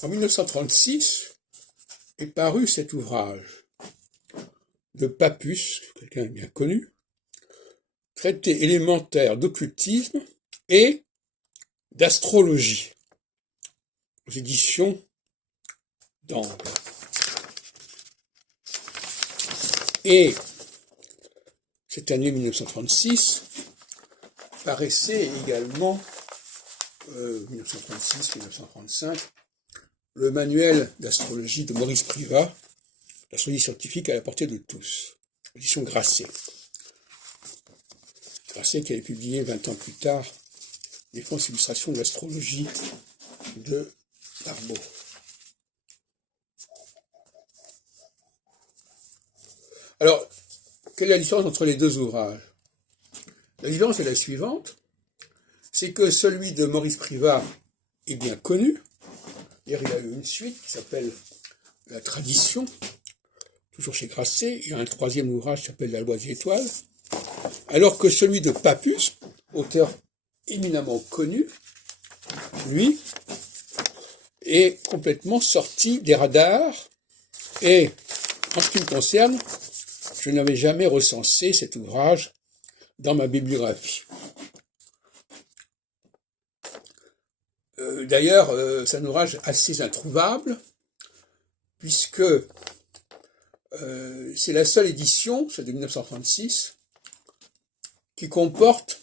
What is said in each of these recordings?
En 1936 est paru cet ouvrage de Papus, quelqu'un de bien connu, traité élémentaire d'occultisme et d'astrologie, aux éditions d'Angles. Et cette année 1936 paraissait également, 1936-1935, le manuel d'astrologie de Maurice Privat, l'astrologie scientifique à la portée de tous, édition Grasset. Grasset qui avait publié 20 ans plus tard les fausses illustrations de l'astrologie de Darboux. Alors, quelle est la différence entre les deux ouvrages? La différence est la suivante, c'est que celui de Maurice Privat est bien connu. D'ailleurs, il a eu une suite qui s'appelle La Tradition, toujours chez Grasset. Il y a un troisième ouvrage qui s'appelle La Loi des étoiles. Alors que celui de Papus, auteur éminemment connu, lui, est complètement sorti des radars. Et en ce qui me concerne, je n'avais jamais recensé cet ouvrage dans ma bibliographie. D'ailleurs, c'est un ouvrage assez introuvable, puisque c'est la seule édition, celle de 1936, qui comporte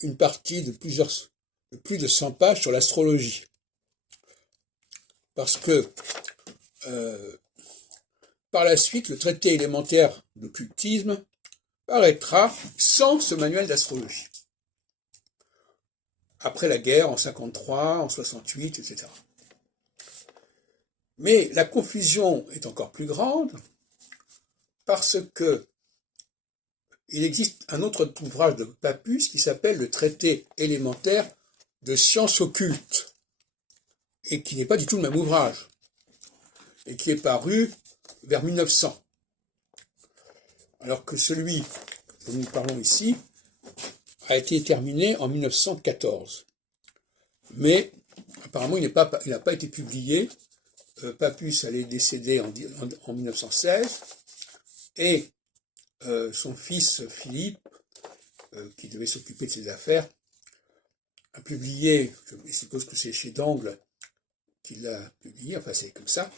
une partie de plus de 100 pages sur l'astrologie. Parce que par la suite, le traité élémentaire d'occultisme paraîtra sans ce manuel d'astrologie. Après la guerre, en 53, en 68, etc. Mais la confusion est encore plus grande parce que il existe un autre ouvrage de Papus qui s'appelle le traité élémentaire de sciences occultes et qui n'est pas du tout le même ouvrage et qui est paru vers 1900. Alors que celui dont nous parlons ici a été terminé en 1914. Mais apparemment, il n'a pas été publié. Papus allait décéder en 1916 et son fils Philippe, qui devait s'occuper de ses affaires, a publié, je suppose que c'est chez d'Angles qu'il l'a publié, enfin c'est comme ça,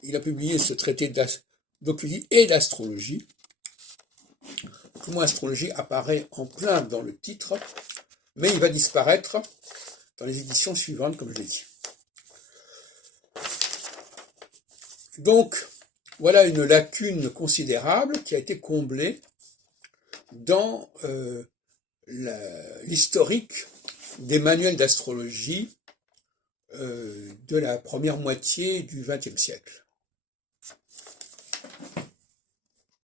il a publié ce traité d'occultisme et d'astrologie. Le mot astrologie apparaît en plein dans le titre, mais il va disparaître dans les éditions suivantes, comme je l'ai dit. Donc, voilà une lacune considérable qui a été comblée dans l'historique des manuels d'astrologie de la première moitié du XXe siècle.